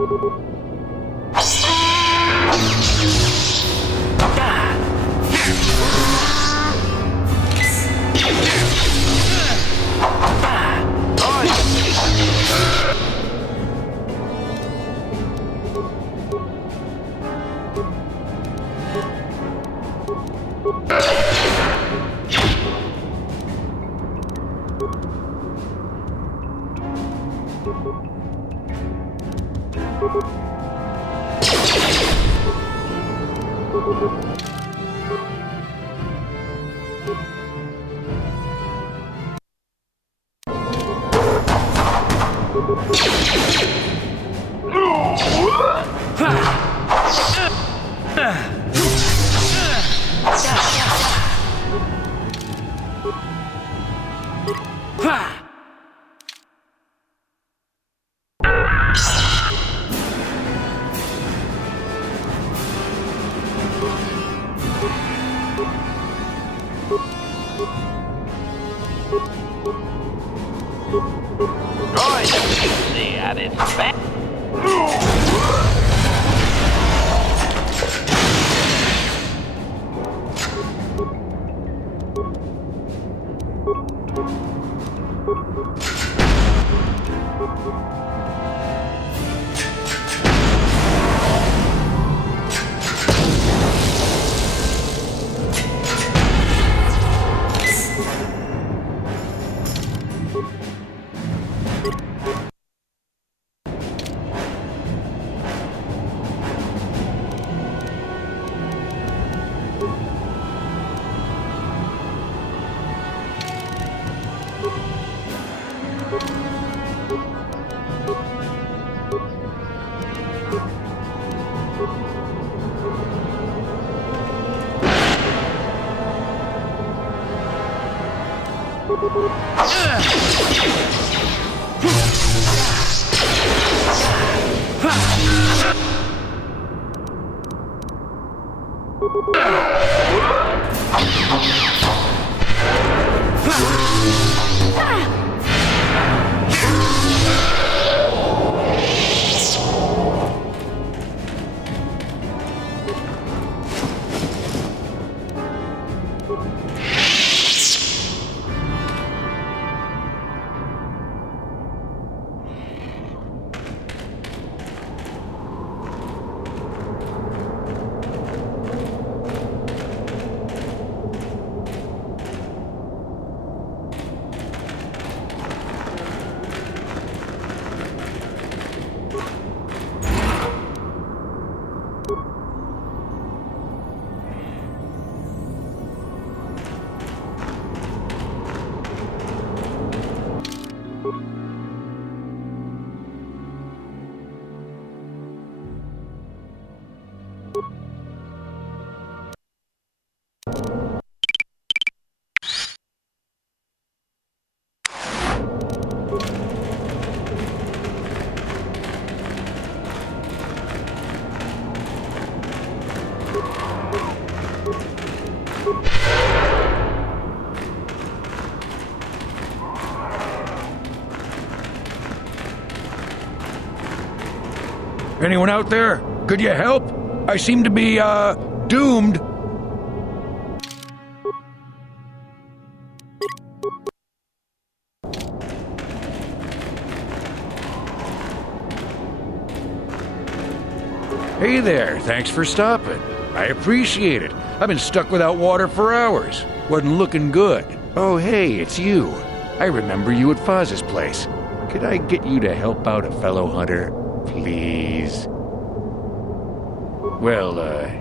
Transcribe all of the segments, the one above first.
Droid at its best. Anyone out there? Could you help? I seem to be, doomed. Hey there, thanks for stopping. I appreciate it. I've been stuck without water for hours. Wasn't looking good. Oh hey, it's you. I remember you at Foz's place. Could I get you to help out a fellow hunter? Please. Well,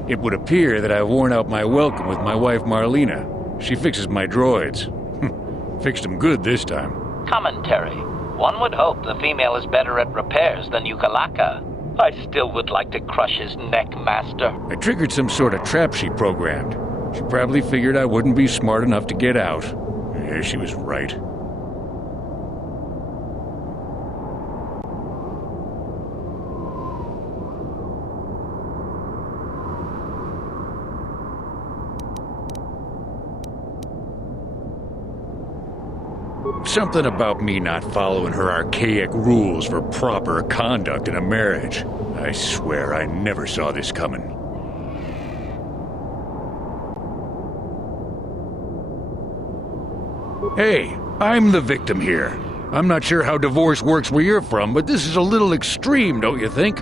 it would appear that I've worn out my welcome with my wife Marlena. She fixes my droids. Fixed them good this time. Commentary. One would hope the female is better at repairs than Yukalaka. I still would like to crush his neck, Master. I triggered some sort of trap she programmed. She probably figured I wouldn't be smart enough to get out. Yeah, she was right. Something about me not following her archaic rules for proper conduct in a marriage. I swear I never saw this coming. Hey, I'm the victim here. I'm not sure how divorce works where you're from, but this is a little extreme, don't you think?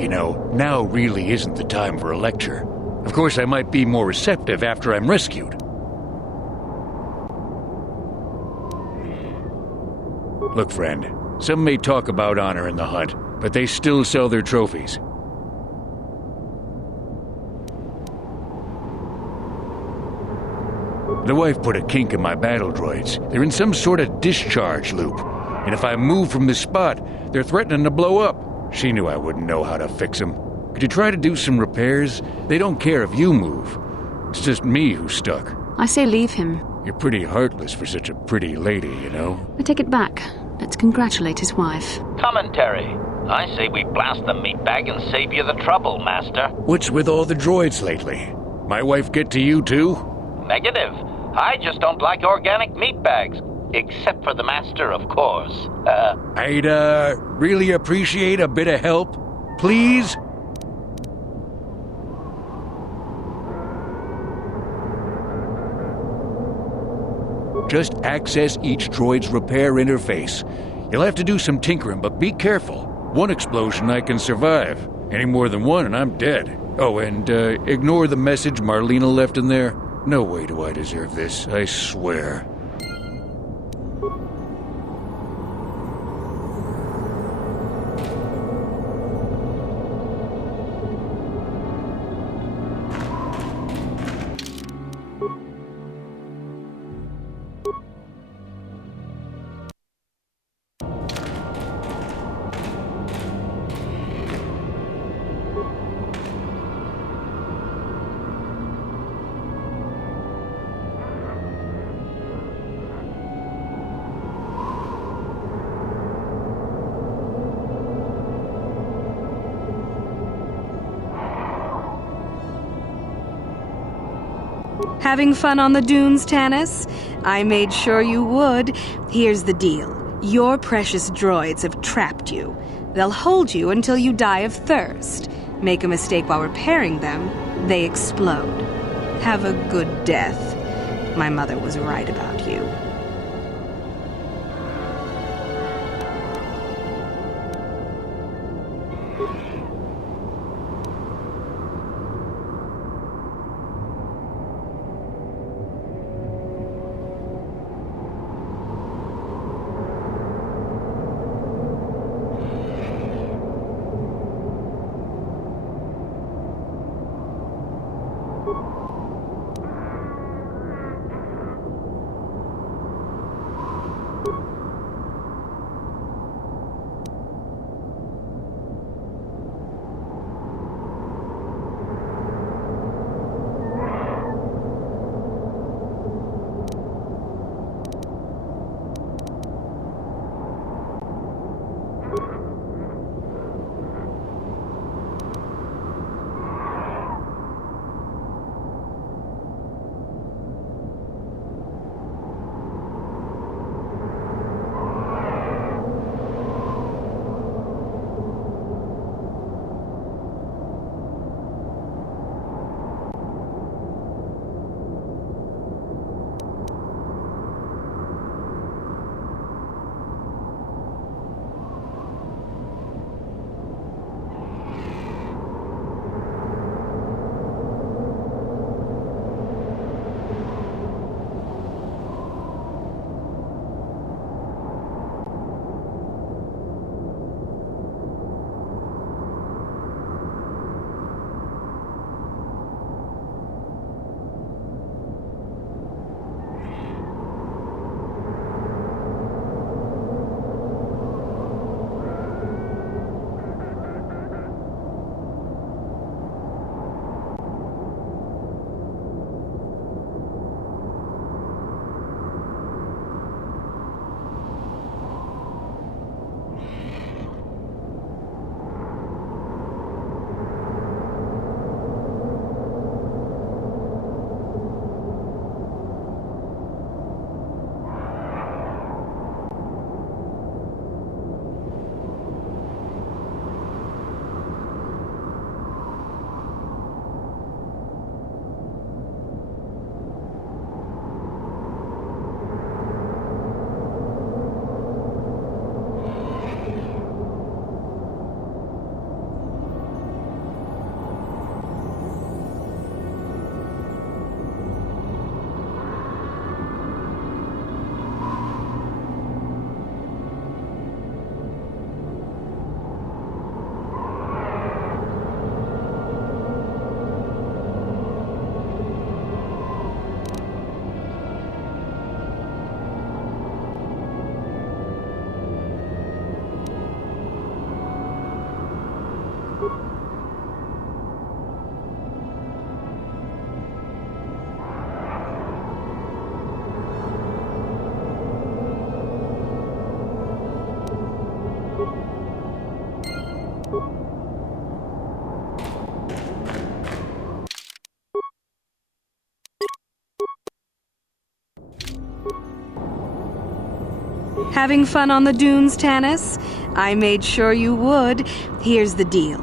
You know, now really isn't the time for a lecture. Of course, I might be more receptive after I'm rescued. Look, friend, some may talk about honor in the hunt, but they still sell their trophies. The wife put a kink in my battle droids. They're in some sort of discharge loop. And if I move from this spot, they're threatening to blow up. She knew I wouldn't know how to fix them. Could you try to do some repairs? They don't care if you move. It's just me who's stuck. I say leave him. You're pretty heartless for such a pretty lady, you know? I take it back. Let's congratulate his wife. Commentary. I say we blast the meat bag and save you the trouble, Master. What's with all the droids lately? My wife get to you too? Negative. I just don't like organic meat bags. Except for the Master, of course. I'd, really appreciate a bit of help. Please? Just access each droid's repair interface. You'll have to do some tinkering, but be careful. One explosion I can survive. Any more than one and I'm dead. Oh, and ignore the message Marlena left in there. No way do I deserve this, I swear. Having fun on the dunes, Tanis? I made sure you would. Here's the deal. Your precious droids have trapped you. They'll hold you until you die of thirst. Make a mistake while repairing them, they explode. Have a good death. My mother was right about you. Having fun on the dunes, Tanis? I made sure you would. Here's the deal.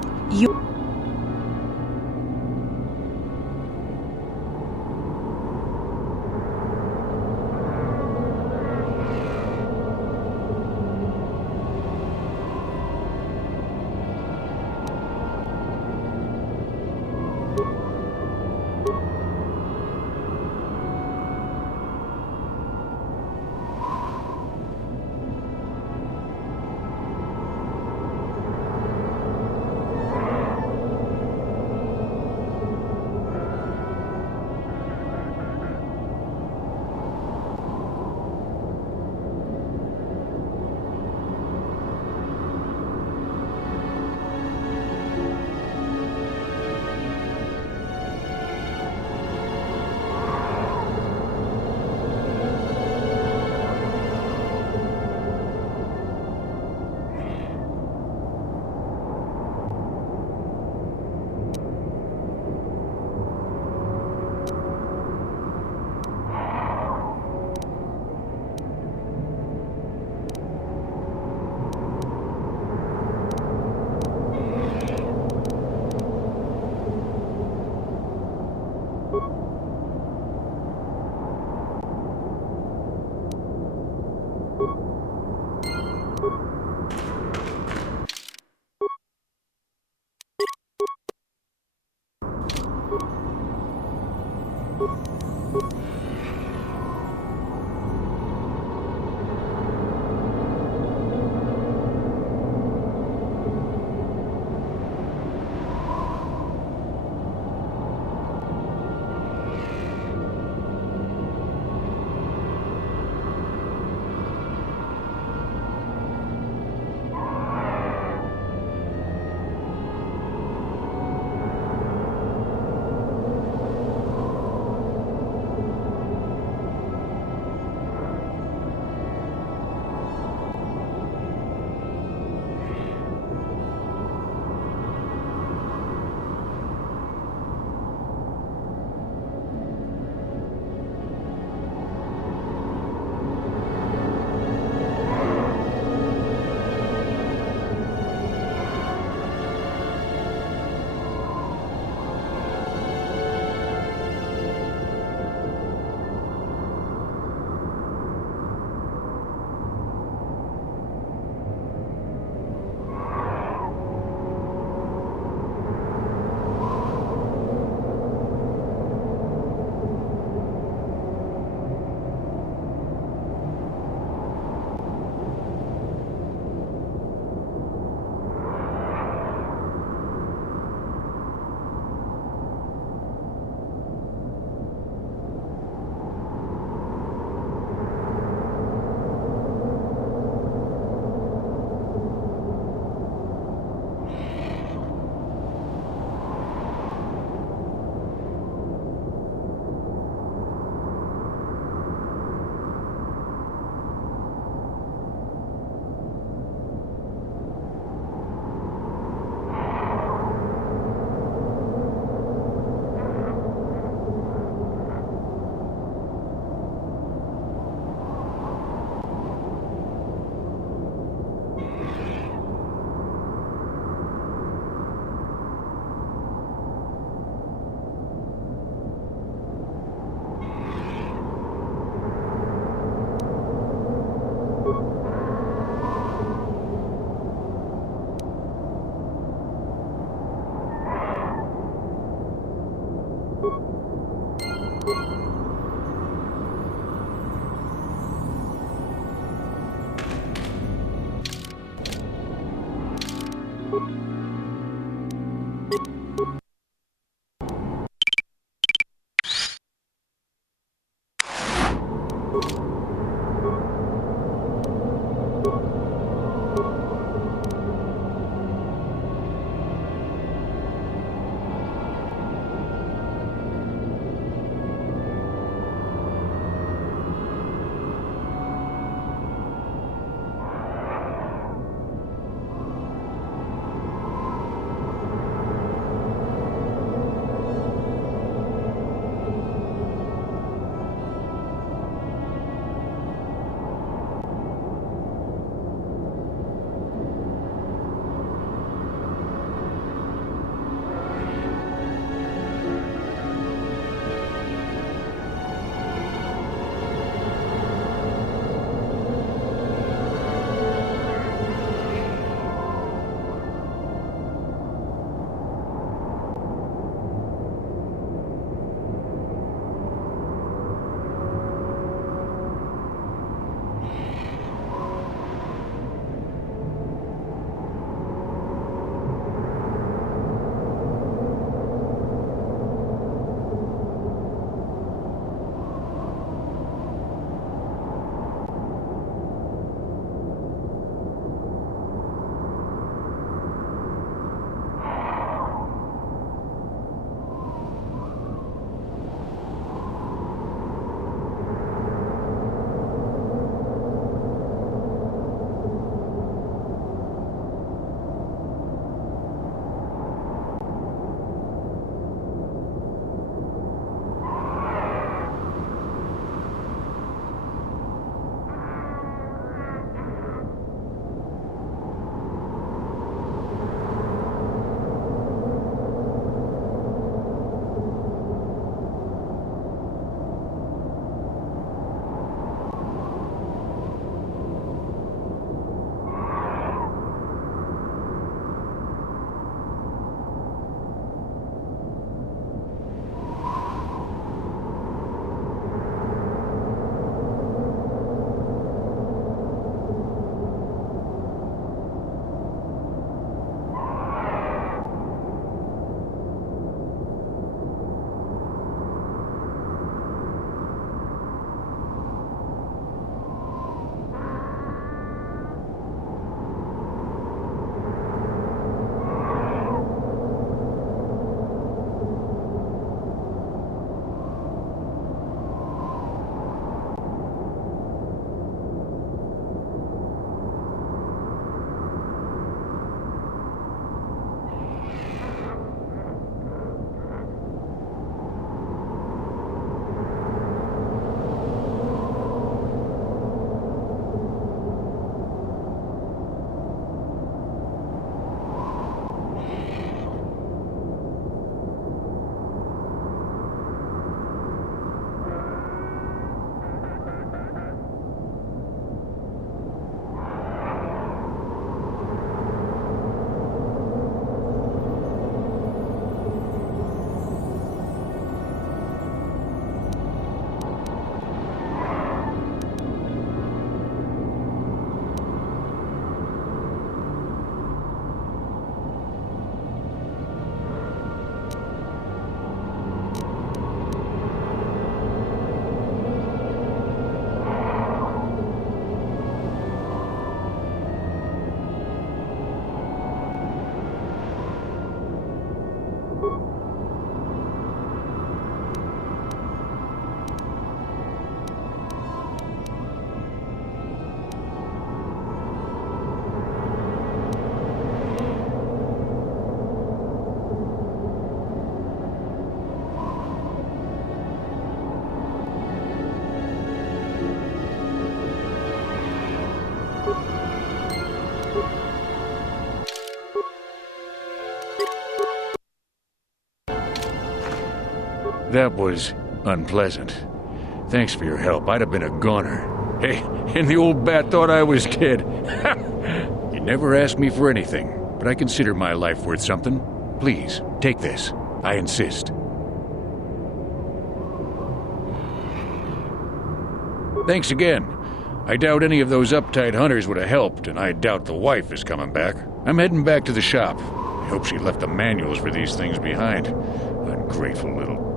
That was unpleasant. Thanks for your help. I'd have been a goner. Hey, and the old bat thought I was dead. You never asked me for anything, but I consider my life worth something. Please, take this. I insist. Thanks again. I doubt any of those uptight hunters would have helped, and I doubt the wife is coming back. I'm heading back to the shop. I hope she left the manuals for these things behind. Ungrateful little...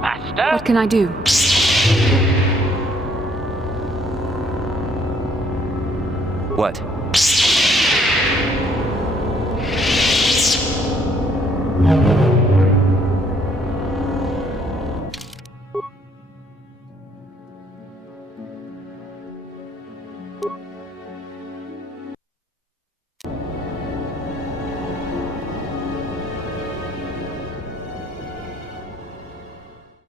Master? What can I do? What?